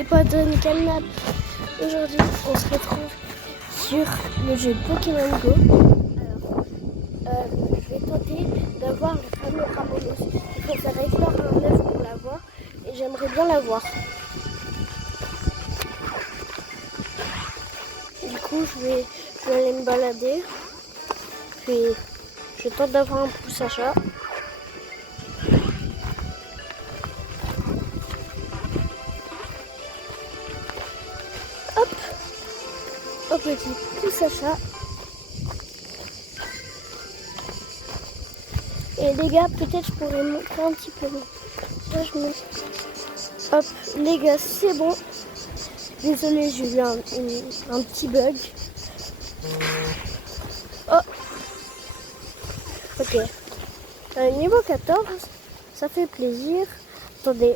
les potes de Canap. Aujourd'hui, on se retrouve sur le jeu Pokémon Go. Alors, je vais tenter d'avoir le fameux Ramonos. Il faut faire éclore un œuf pour l'avoir et j'aimerais bien l'avoir. Du coup, je vais aller me balader. Puis, je tente d'avoir un pouce à chat. Au petit pouce à chat. Et les gars, peut-être je pourrais monter un petit peu. Là, je me... Hop, les gars, c'est bon. Désolé, j'ai eu un petit bug. Oh. Ok. Niveau 14, ça fait plaisir. Attendez.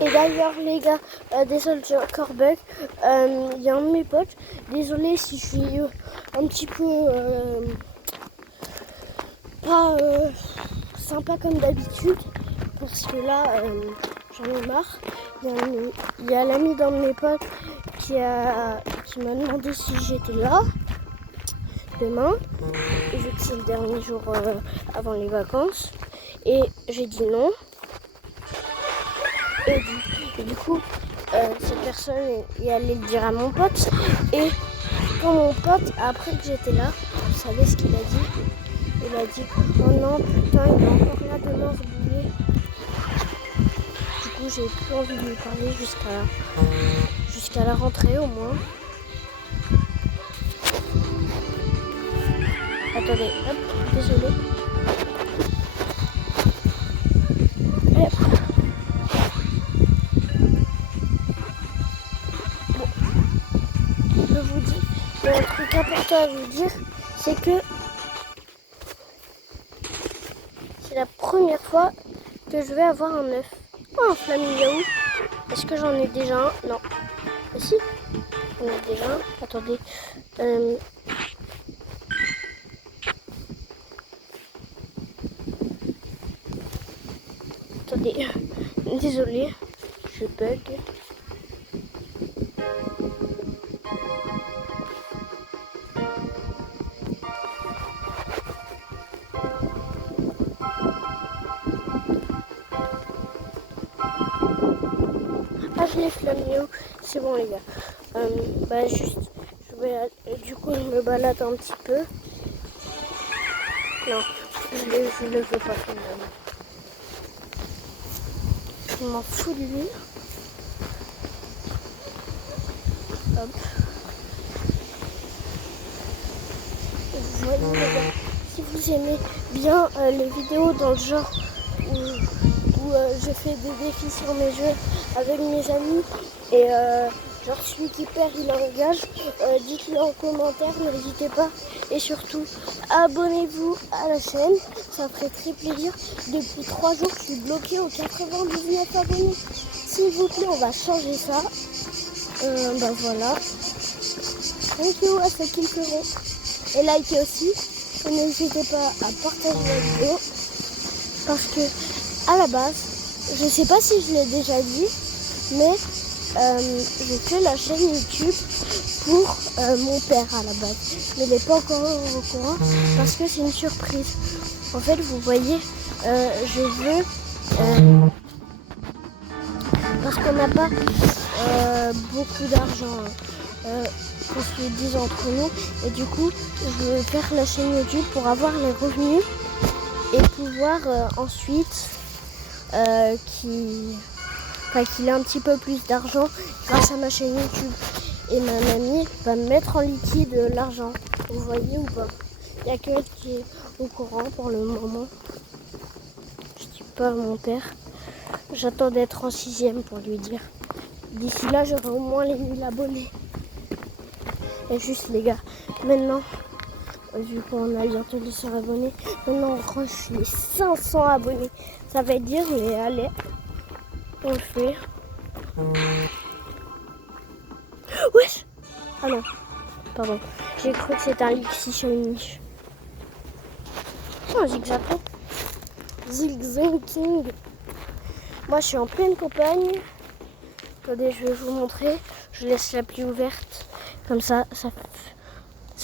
Et d'ailleurs les gars, désolé j'ai encore bug, il y a un de mes potes, désolé si je suis un petit peu pas sympa comme d'habitude, parce que là j'en ai marre. Il y a l'ami d'un de mes potes qui m'a demandé si j'étais là demain, vu que c'est le dernier jour avant les vacances, et j'ai dit non. Et du coup, cette personne est allée le dire à mon pote. Et quand mon pote a appris que j'étais là, vous savez ce qu'il a dit? Il a dit « Oh non, putain, il est encore là demain, ce boulet. » Du coup, j'ai plus envie de lui parler jusqu'à la rentrée au moins. Attendez, hop, désolé. Hop. Je vous dis, il y a un truc important à vous dire, c'est que c'est la première fois que je vais avoir un œuf. Oh, un Flamingo. Est-ce que j'en ai déjà un? Non. Mais si, j'en ai déjà un. Attendez. Attendez. Désolé, je bug. Ah, je l'ai Flamingo. C'est bon les gars. Juste, du coup je me balade un petit peu. Non, je le veux pas quand même. Je m'en fous de lui. Hop. Vous voyez les gars, si vous aimez bien les vidéos dans le genre où je fais des défis sur mes jeux avec mes amis et genre celui qui perd il engage, dites-le en commentaire, n'hésitez pas, et surtout abonnez-vous à la chaîne, ça ferait très plaisir. Depuis 3 jours je suis bloqué aux 99 abonnés, s'il vous plaît on va changer ça. Voilà, thank you à ceux qui le feront, et likez aussi, et n'hésitez pas à partager la vidéo, parce que à la base, je sais pas si je l'ai déjà dit, mais je fais la chaîne YouTube pour mon père à la base. Mais il n'est pas encore au courant parce que c'est une surprise. En fait, vous voyez, je veux, parce qu'on n'a pas beaucoup d'argent, qu'on se le dise entre nous, et du coup, je veux faire la chaîne YouTube pour avoir les revenus et pouvoir ensuite qu'il ait un petit peu plus d'argent grâce à ma chaîne YouTube. Et ma mamie va me mettre en liquide l'argent. Vous voyez ou pas? Il n'y a que elle qui est au courant pour le moment. Je dis pas à mon père. J'attends d'être en 6e pour lui dire. D'ici là, j'aurai au moins les 1000 abonnés. Et juste les gars, maintenant, vu qu'on a bientôt les 100 abonnés, maintenant on rush les 500 abonnés. Ça va être dur, mais allez, on le fait. Wesh! Ah non, pardon. J'ai cru que c'était un Lixie Shiny. Oh, Zigzag King. Moi, je suis en pleine campagne. Attendez, je vais vous montrer. Je laisse l'appli ouverte. Comme ça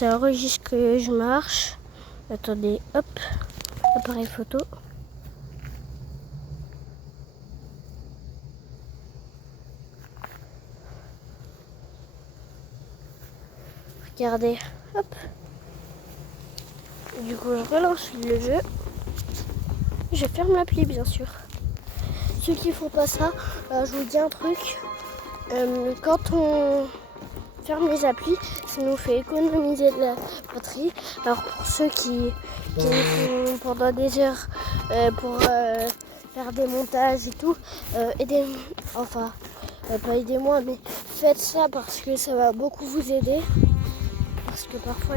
enregistre que je marche. Attendez, hop, appareil photo. Regardez, hop. Du coup, je relance le jeu. Je ferme l'appli, bien sûr. Ceux qui font pas ça, je vous dis un truc. Quand on ferme les applis, ça nous fait économiser de la batterie. Alors pour ceux qui font pendant des heures pour faire des montages et tout, pas aidez-moi, mais faites ça parce que ça va beaucoup vous aider. Parce que parfois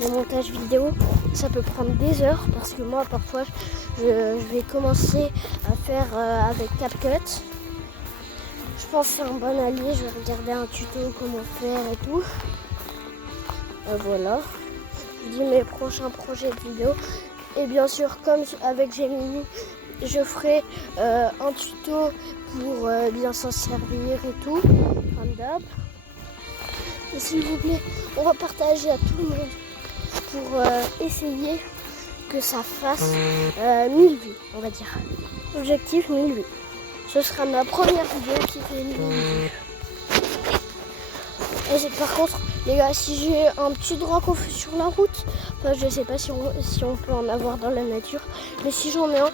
les montages vidéo, ça peut prendre des heures. Parce que moi, parfois, je vais commencer à faire avec CapCut. Je pense que c'est un bon allié. Je vais regarder un tuto comment faire et tout. Voilà. Je vous dis mes prochains projets de vidéo. Et bien sûr, comme avec Gemini, je ferai un tuto pour bien s'en servir et tout. Comme d'hab. Et s'il vous plaît, on va partager à tout le monde pour essayer que ça fasse 1000 vues, on va dire. Objectif 1000 vues. Ce sera ma première vidéo qui fait 1000 vues. Et par contre, les gars, si j'ai un petit dragon sur la route, enfin, je sais pas si on peut en avoir dans la nature, mais si j'en ai un,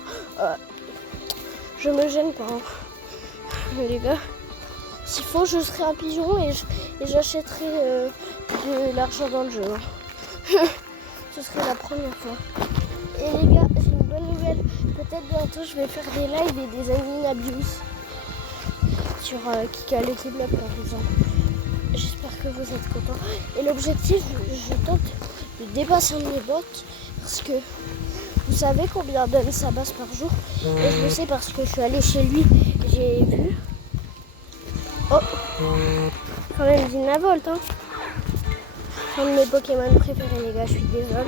je me gêne pas. Hein. Les gars. S'il faut, je serai un pigeon et j'achèterai de l'argent dans le jeu. Ce serait la première fois. Et les gars, j'ai une bonne nouvelle. Peut-être bientôt, je vais faire des lives et des admin abuse sur Kika Lucky Block par exemple. J'espère que vous êtes contents. Et l'objectif, je tente de dépasser mes bots parce que vous savez combien donne sa base par jour. Et je le sais parce que je suis allée chez lui et j'ai vu. Oh, quand même Dynavolt, hein. Un de mes Pokémon préférés, les gars, je suis désolée.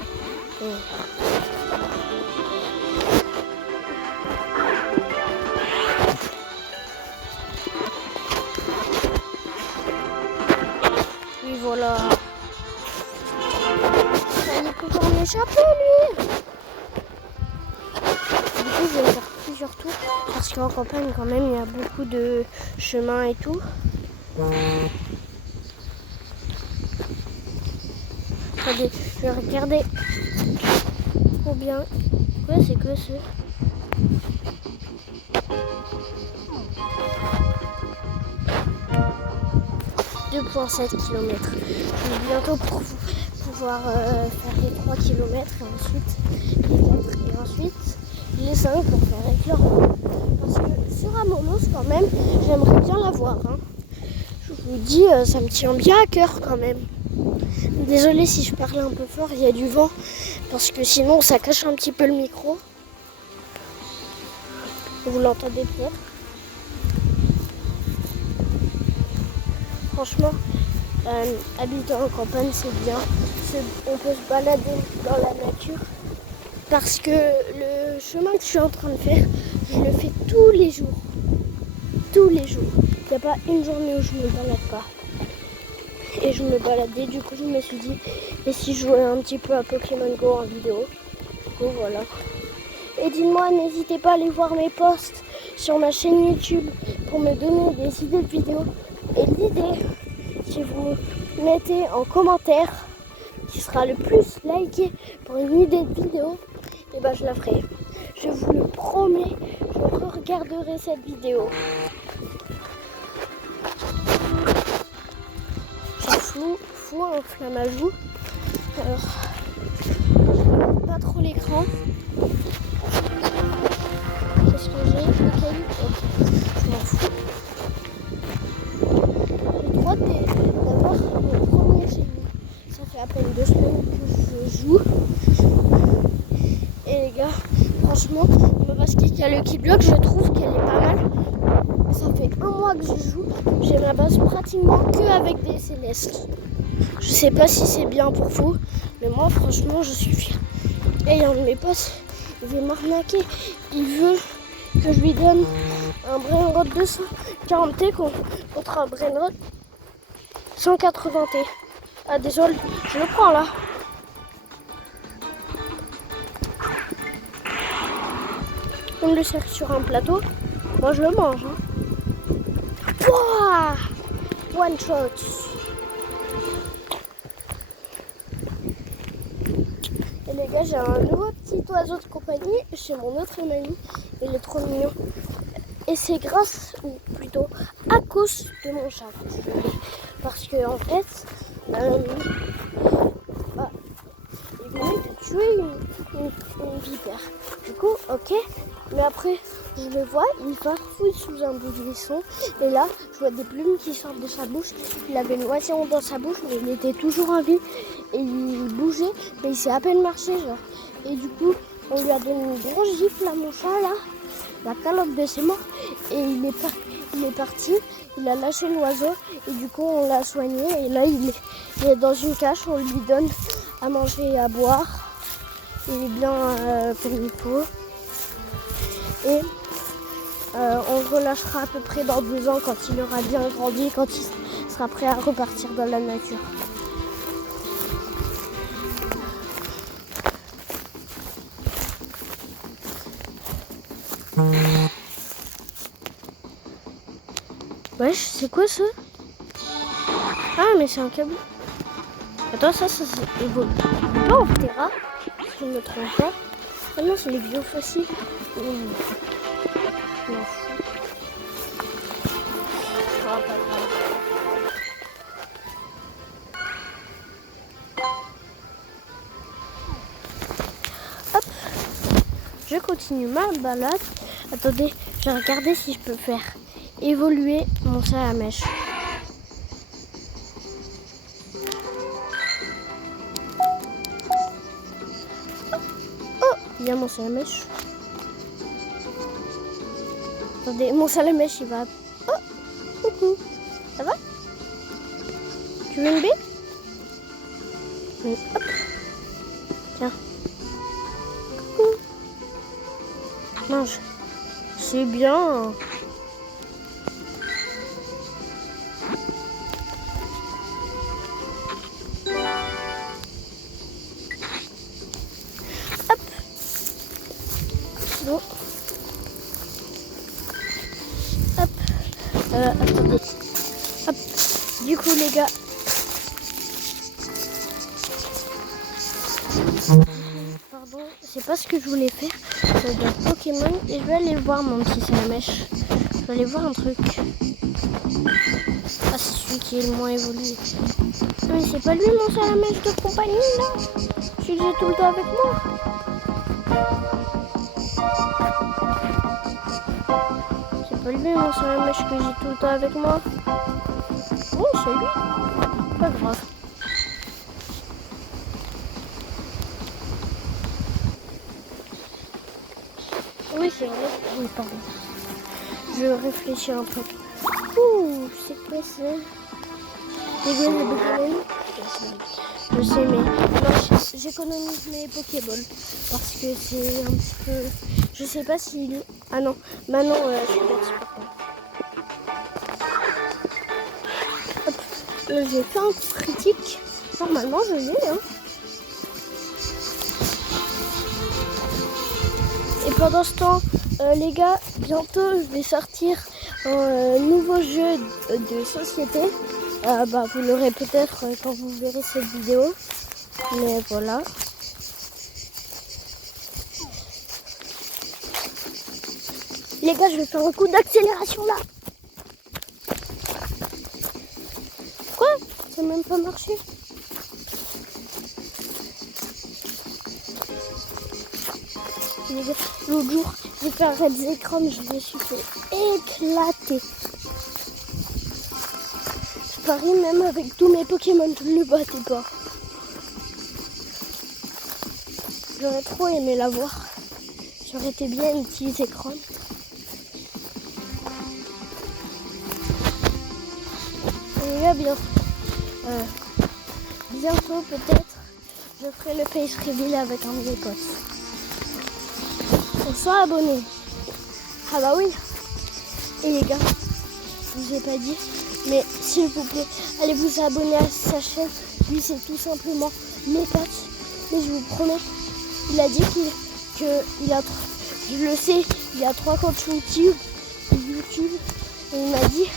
Oui, voilà. Ça y est, peut en échapper, lui. Du coup, je vais faire plusieurs tours parce qu'en campagne, quand même, il y a beaucoup de chemins et tout. Attendez, je vais regarder combien. Quoi, c'est que ce 2,7 km. Je vais bientôt pouvoir faire les 3 km et ensuite les 4 et ensuite les 5 pour faire éclore. Parce que sur Amonos, quand même, j'aimerais bien l'avoir. Hein. Je vous dis, ça me tient bien à cœur quand même. Désolée si je parle un peu fort, il y a du vent. Parce que sinon, ça cache un petit peu le micro. Vous l'entendez peut-être. Franchement, habiter en campagne, c'est bien. On peut se balader dans la nature. Parce que le chemin que je suis en train de faire, je le fais tous les jours. Tous les jours. Il n'y a pas une journée où je ne me balade pas. Et je me baladais, du coup je me suis dit, et si je jouais un petit peu à Pokémon Go en vidéo. Du coup voilà. Et dites-moi, n'hésitez pas à aller voir mes posts sur ma chaîne YouTube pour me donner des idées de vidéos. Et l'idée, si vous mettez en commentaire qui sera le plus liké pour une idée de vidéo, et ben je la ferai. Je vous le promets, je regarderai cette vidéo. J'ai fou un flamme-à-joue. Alors, je regarde pas trop l'écran. Qu'est-ce que j'ai? Le caillou. Ok, je m'en fous. J'ai droit d'avoir mon premier chez nous. Ça fait à peine 2 semaines que je joue. Et les gars, franchement, ma basket qui a le Lucky Block, je trouve qu'elle est pas mal. Ça fait 1 mois que je joue. J'ai ma base pratiquement que avec des célestes. Je sais pas si c'est bien pour vous, mais moi franchement je suis fière. Et il y a un de mes potes, il veut m'arnaquer. Il veut que je lui donne un Brainrot 200 40T contre un Brainrot 180T. Ah désolé, je le prends là. On le sert sur un plateau. Moi je le mange. Hein. Wow, one shot. Et les gars, j'ai un nouveau petit oiseau de compagnie chez mon autre ami. Il est trop mignon. Et c'est grâce, ou plutôt à cause de mon chat. Parce que en fait, il venait de tuer une vipère. Du coup, ok. Mais après, je le vois, il farfouille sous un buisson. Et là, je vois des plumes qui sortent de sa bouche. Il avait une oisillon dans sa bouche, mais il était toujours en vie. Et il bougeait, mais il s'est à peine marché, genre. Et du coup, on lui a donné une grosse gifle à mon chat, là. La calotte de ses morts. Et il est parti. Il a lâché l'oiseau. Et du coup, on l'a soigné. Et là, il est dans une cache. On lui donne à manger et à boire. Il est bien comme il faut. Et on le relâchera à peu près dans 2 ans quand il aura bien grandi, quand il sera prêt à repartir dans la nature. Wesh, c'est quoi ça? Ah mais c'est un câble. Attends, ça c'est évolue pas en Terra, si je ne me trompe pas. Ah non, c'est les biofossiles. Je m'en fous. Ah, pas grave. Hop, je continue ma balade. Attendez, je vais regarder si je peux faire évoluer mon salamèche. Oh, il y a mon salamèche. Attendez, mon salamèche il va. Oh, coucou, ça va? Tu veux une baie? Hop, tiens. Coucou. Mange. C'est bien. Hop. Bon. Hop. Attendez. Hop. Du coup, les gars. Pardon, c'est pas ce que je voulais faire. Dans Pokémon. Et je vais aller voir mon petit salamèche. Je vais aller voir un truc. Ah, c'est celui qui est le moins évolué. Mais c'est pas lui mon salamèche de compagnie là. Celui que j'ai tout le temps avec moi. C'est pas lui mon salamèche que j'ai tout le temps avec moi. Oh, c'est lui. Pas grave. Oui, c'est vrai. Oui, pardon. Je réfléchis un peu. Ouh, c'est quoi ça? Des gars de Pokémon? Je sais, mais non, j'économise mes Pokéballs parce que c'est un petit peu. Je sais pas si. Ah non, maintenant c'est parti pour moi. Hop, là j'ai fait un critique. Normalement, je l'ai, hein. Et pendant ce temps, les gars, bientôt je vais sortir un nouveau jeu de société. Vous l'aurez peut-être quand vous verrez cette vidéo. Mais voilà. Les gars, je vais faire un coup d'accélération là. Quoi? Ça n'a même pas marché. L'autre jour, j'ai fait un raid écran, je me suis fait éclater. Pareil, même avec tous mes Pokémon, je ne le battais pas. J'aurais trop aimé l'avoir. J'aurais été bien une petite écran. Et là, bientôt peut-être, je ferai le face reveal avec un de mes potes. On soit abonnés. Ah bah oui. Et les gars, vous ai pas dit. Mais s'il vous plaît, allez vous abonner à sa chaîne. Lui, c'est tout simplement mes potes. Mais je vous promets, il a dit qu'il a, je le sais, il a 3 comptes YouTube. Et il m'a dit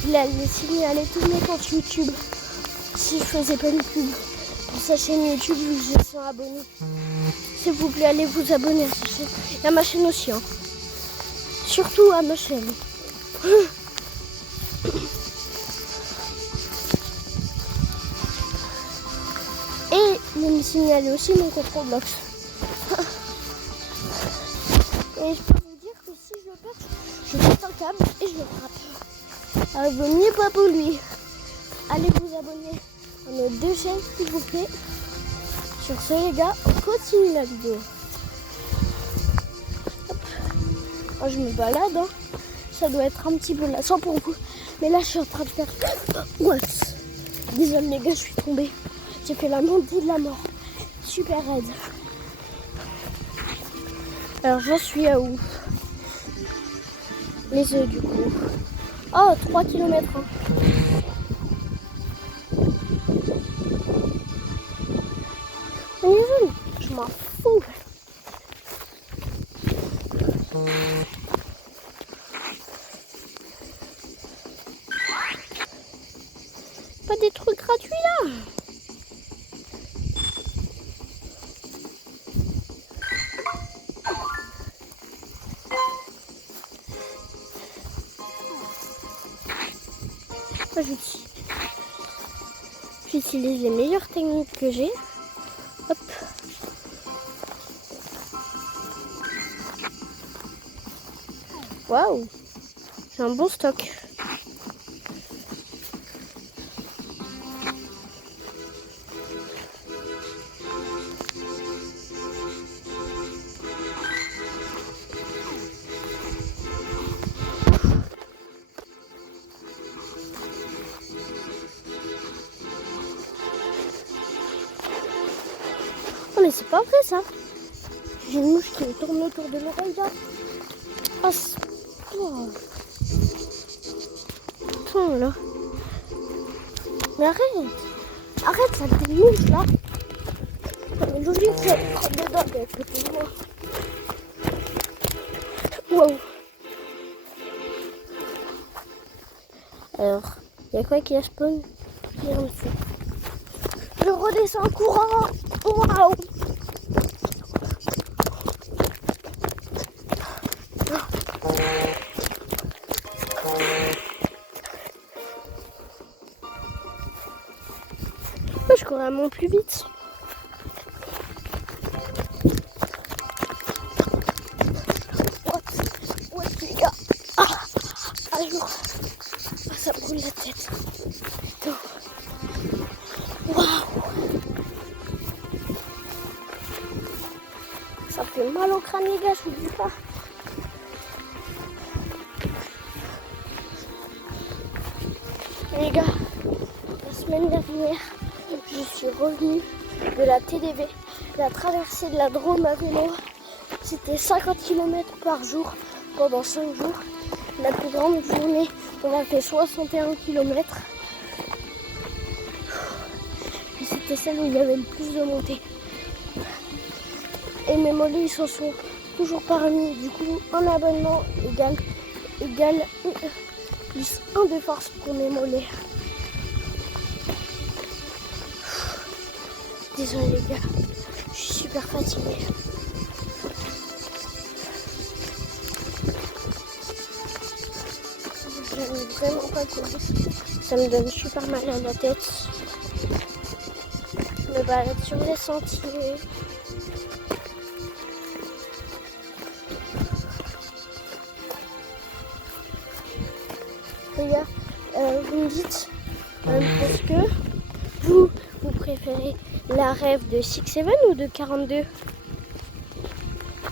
qu'il allait signaler tous mes comptes YouTube si je faisais pas de pub pour sa chaîne YouTube où j'ai 100 abonnés. S'il vous plaît, allez vous abonner à sa chaîne et à ma chaîne aussi. Hein. Surtout à ma chaîne. Et il me signalait aussi mon compte Roblox. Et je peux vous dire que si je pète un câble et je le frappe. Alors vaut mieux pas pour lui. Allez vous abonner à nos 2 chaînes s'il vous plaît. Sur ce les gars, on continue la vidéo. Oh, je me balade, hein. Ça doit être un petit peu lassant pour vous. Mais là je suis en train de faire... Ouais. Désolé les gars, je suis tombée. J'ai fait la montée de la mort. Super raide. Alors j'en suis à où? Les œufs du coup. Oh, 3 km. Hein. Je m'en fous. Pas des trucs gratuits là. J'utilise les meilleures techniques que j'ai. Hop. Waouh, j'ai un bon stock. Oh mais c'est pas vrai ça. J'ai une mouche qui me tourne autour de l'oreille là. Oh. Attends là. Mais arrête ça te mouche là. Mais logique c'est trop dedans avec le petit moi. Wow. Alors, il y a quoi qui a spawn? Je redescends en courant. Waouh. Je cours vraiment plus vite. What les gars. Un jour. Ça me brûle la tête. Waouh. Ça fait mal au crâne les gars, je vous dis pas. Les gars, la semaine dernière, je suis revenue de la TDV, la traversée de la Drôme à vélo. C'était 50 km par jour pendant 5 jours. La plus grande journée, on a fait 61 km. Et c'était celle où il y avait le plus de montées. Et mes mollets, ils s'en sont toujours pas remis. Du coup, un abonnement égale plus 1 de force pour mes mollets. Désolé les gars, je suis super fatiguée. J'aime vraiment pas courir. Ça me donne super mal à la tête. Je me balade sur les sentiers. Les gars, vous me dites, est-ce que vous préférez la rêve de 6-7 ou de 42?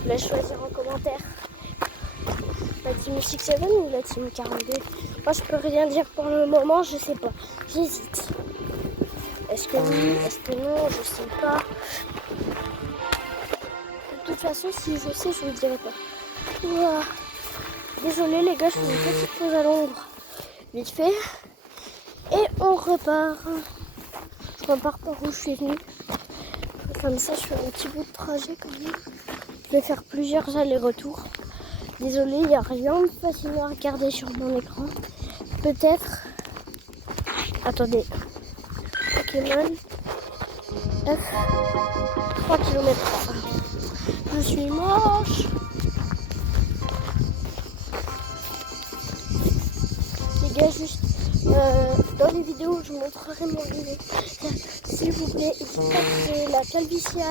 Bah, choisir en commentaire. La team 6-7 ou la team 42? Moi je peux rien dire pour le moment, je sais pas. J'hésite. Est-ce que oui, est-ce que non, je sais pas. De toute façon, si je sais, je vous dirai pas. Ouah. Désolée les gars, je fais une petite pause à l'ombre. vite fait. Et on repart. Je repars par où je suis venue. Comme ça, je fais un petit bout de trajet quand même. Je vais faire plusieurs allers-retours. Désolée, il n'y a rien de facile à regarder sur mon écran. Peut-être... Attendez. Pokémon. F. 3 km. Je suis moche. Les gars, juste dans les vidéos, je montrerai mon nez. S'il vous plaît, dites pas que j'ai la calvitie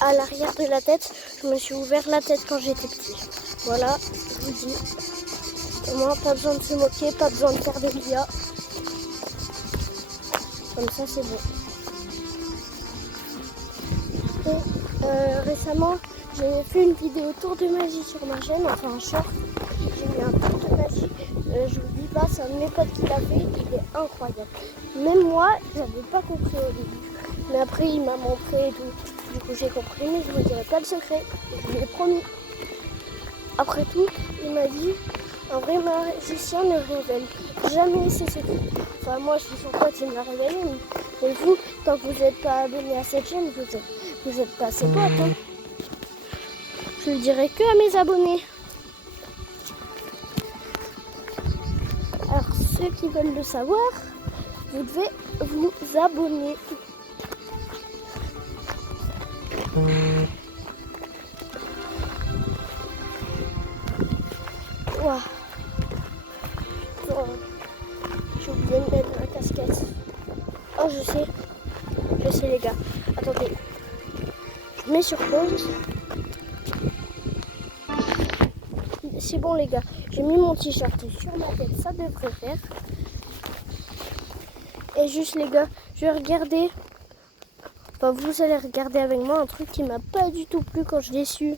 à l'arrière de la tête. Je me suis ouvert la tête quand j'étais petit. Voilà, je vous dis. Au moins, pas besoin de se moquer, pas besoin de faire de l'IA. Comme ça, c'est bon. Et récemment, j'ai fait une vidéo tour de magie sur ma chaîne, enfin un short. J'ai mis un tour de magie. Je vous dis pas, c'est un de mes potes qui l'a fait, il est incroyable. Même moi, j'avais pas compris au début. Mais après, il m'a montré et tout. Du coup, j'ai compris, mais je vous dirai pas le secret. Je vous l'ai promis. Après tout, il m'a dit, un vrai magicien ne révèle jamais ses secrets. Enfin, moi, je suis son pote, il me l'a révélé. Mais vous, tant que vous n'êtes pas abonné à cette chaîne, vous êtes pas ses potes. Hein. Je le dirai que à mes abonnés. Alors, ceux qui veulent le savoir, vous devez vous abonner. Wow. Oh, j'ai oublié de mettre ma casquette. Oh, je sais les gars. Attendez, je mets sur pause. C'est bon les gars, j'ai mis mon t-shirt sur ma tête, ça devrait faire. Et juste les gars, je vais regarder, enfin vous allez regarder avec moi un truc qui m'a pas du tout plu quand je l'ai su.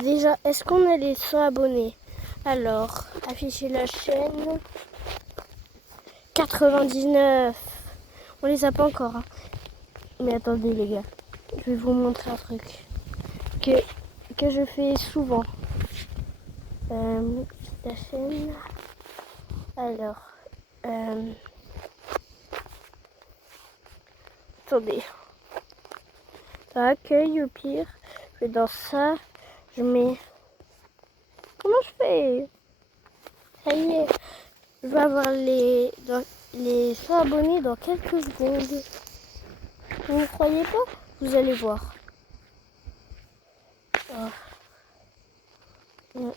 Déjà, est-ce qu'on a les 100 abonnés? Alors, afficher la chaîne. 99. On les a pas encore. Hein. Mais attendez les gars, je vais vous montrer un truc que je fais souvent. La chaîne. Alors, attendez. Accueil au pire. Je vais dans ça. Je mets. Comment je fais? Ça y est. Je vais avoir les 100 abonnés dans quelques secondes. Vous ne croyez pas? Vous allez voir. Oh.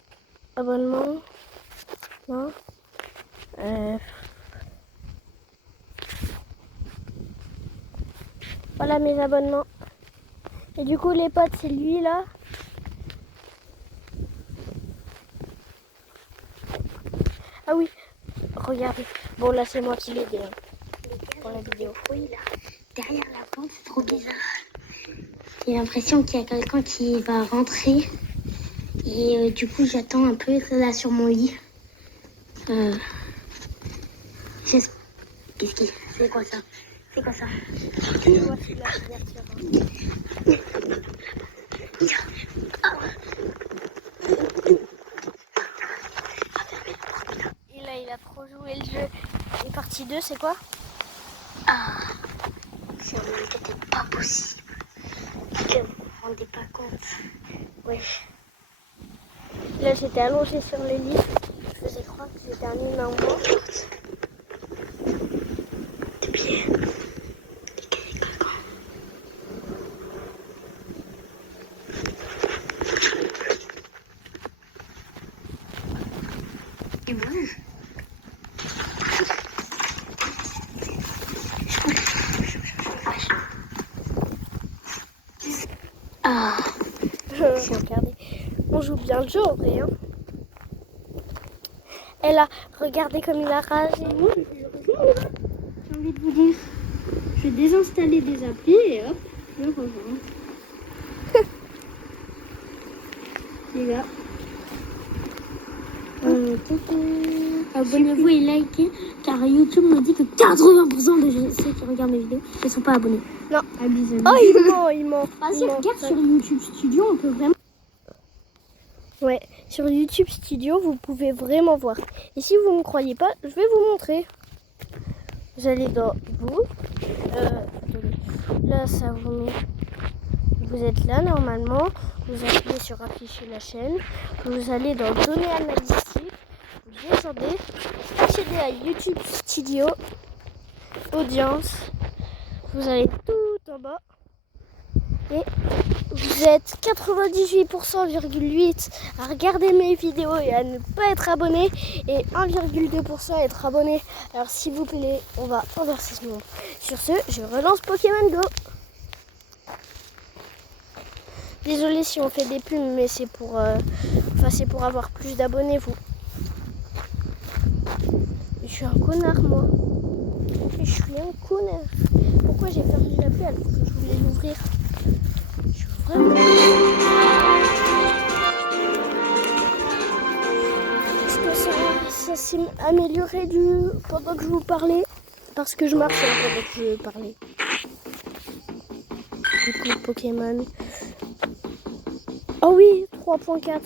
Abonnement. Non. Voilà mes abonnements. Et du coup les potes, c'est lui là. Ah oui, regardez. Bon là c'est moi qui l'ai dit hein, pour la vidéo. Oui là, derrière la porte, c'est trop bizarre. J'ai l'impression qu'il y a quelqu'un qui va rentrer. Et du coup j'attends un peu là sur mon lit. Qu'est-ce que c'est quoi ça? C'est quoi ça? Il a trop joué le jeu. Et partie 2, c'est quoi? Ah, c'était pas possible. Que vous vous rendez pas compte. Ouais. Là, j'étais allongée sur le lit. Je faisais croire que c'était un humain mort. Tes pieds. Il bouge. Ah. Regardez. On joue bien le jeu en vrai. Hein. Et là, regardez comme il a ragé. J'ai envie de vous dire, je vais désinstaller des applis et hop, je rejoins. Les gars. Abonnez-vous et likez car YouTube me dit que 80% de ceux qui regardent mes vidéos ne sont pas abonnés. Non. Abusez. Oh, il ment. Vas-y, regarde sur YouTube Studio, on peut vraiment. Ouais, sur YouTube Studio, vous pouvez vraiment voir. Et si vous ne me croyez pas, je vais vous montrer. Vous allez dans vous. Attendez. Là, ça vous met. Vous êtes là normalement. Vous appuyez sur afficher la chaîne. Vous allez dans données analytiques. Vous descendez. Accédez à YouTube Studio. Audience. Vous allez tout en bas. Et vous êtes 98,8% à regarder mes vidéos et à ne pas être abonné. Et 1,2% à être abonné. Alors s'il vous plaît, on va inverser ce monde. Sur ce, je relance Pokémon Go. Désolé si on fait des pubs, mais c'est pour, c'est pour avoir plus d'abonnés, vous. Je suis un connard, moi. Je suis un connard. Pourquoi j'ai perdu la pelle alors que je voulais l'ouvrir? Je suis vraiment... Est-ce que ça s'est amélioré pendant que je vous parlais? Parce que je marchais pendant que je parlais. Du coup, Pokémon... Oh oui, 3.4.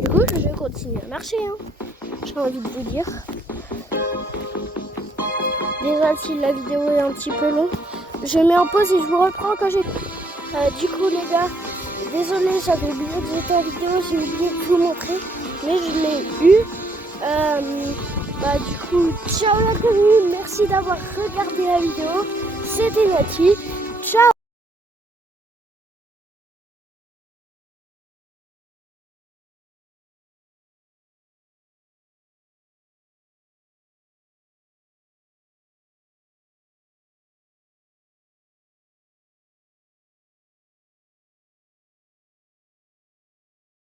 Du coup, je vais continuer à marcher. Hein. J'ai envie de vous dire. Déjà, si la vidéo est un petit peu longue, je mets en pause et je vous reprends quand j'ai... du coup, les gars, désolé, j'avais oublié que j'étais en vidéo, j'ai oublié de vous montrer, mais je l'ai eu. Du coup, ciao la commu, merci d'avoir regardé la vidéo. C'était Nati.